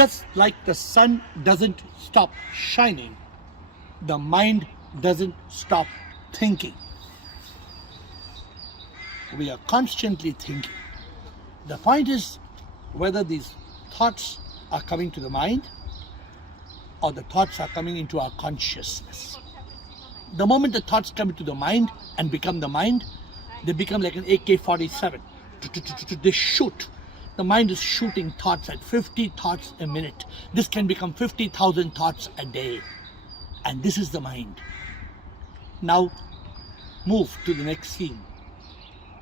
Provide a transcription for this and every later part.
Just like the sun doesn't stop shining, the mind doesn't stop thinking. We are constantly thinking. The point is whether these thoughts are coming to the mind or the thoughts are coming into our consciousness. The moment the thoughts come into the mind and become the mind, they become like an AK-47. They shoot. The mind is shooting thoughts at 50 thoughts a minute. This can become 50,000 thoughts a day. And this is the mind. Now move to the next scene.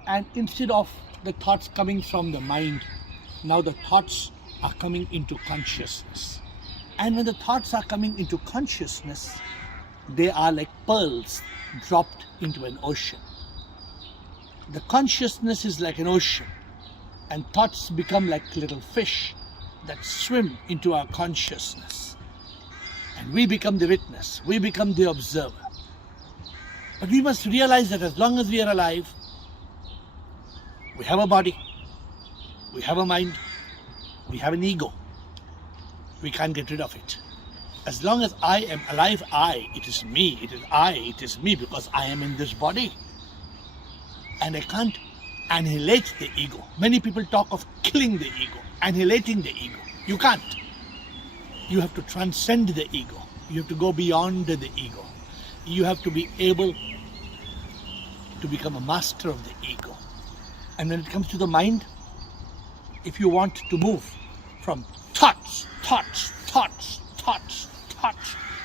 And instead of the thoughts coming from the mind, now the thoughts are coming into consciousness. And when the thoughts are coming into consciousness, they are like pearls dropped into an ocean. The consciousness is like an ocean, and thoughts become like little fish that swim into our consciousness. And we become the witness, we become the observer. But we must realize that as long as we are alive, we have a body, we have a mind, we have an ego. We can't get rid of it. As long as I am alive, it is me, it is me, because I am in this body. And I can't annihilate the ego. Many people talk of killing the ego, annihilating the ego. You can't. You have to transcend the ego. You have to go beyond the ego. You have to be able to become a master of the ego. And when it comes to the mind, if you want to move from thoughts,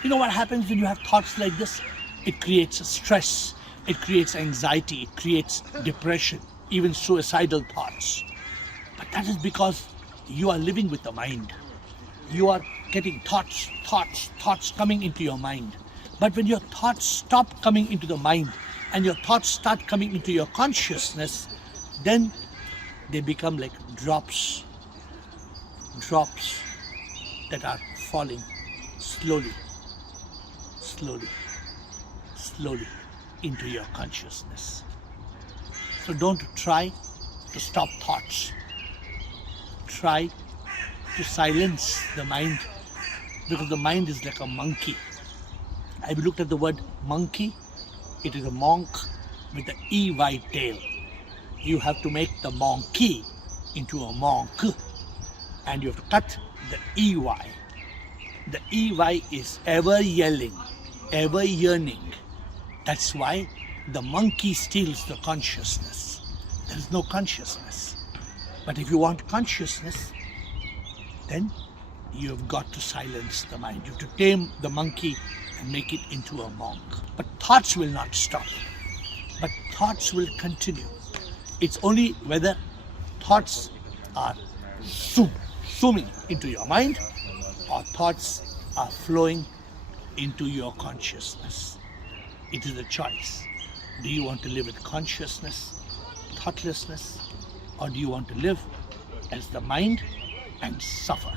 you know what happens when you have thoughts like this? It creates stress, it creates anxiety, it creates depression, even suicidal thoughts. But that is because you are living with the mind. You are getting thoughts coming into your mind. But when your thoughts stop coming into the mind and your thoughts start coming into your consciousness, then they become like drops that are falling slowly into your consciousness. So don't try to stop thoughts. Try to silence the mind, because the mind is like a monkey. I looked at the word monkey. It is a monk with the EY tail. You have to make the monkey into a monk, and you have to cut the EY. The EY is ever yelling, ever yearning. That's why the monkey steals the consciousness. There is no consciousness. But if you want consciousness, then you have got to silence the mind. You have to tame the monkey and make it into a monk. But thoughts will not stop. But thoughts will continue. It's only whether thoughts are zooming into your mind or thoughts are flowing into your consciousness. It is a choice. Do you want to live with consciousness, thoughtlessness, or do you want to live as the mind and suffer?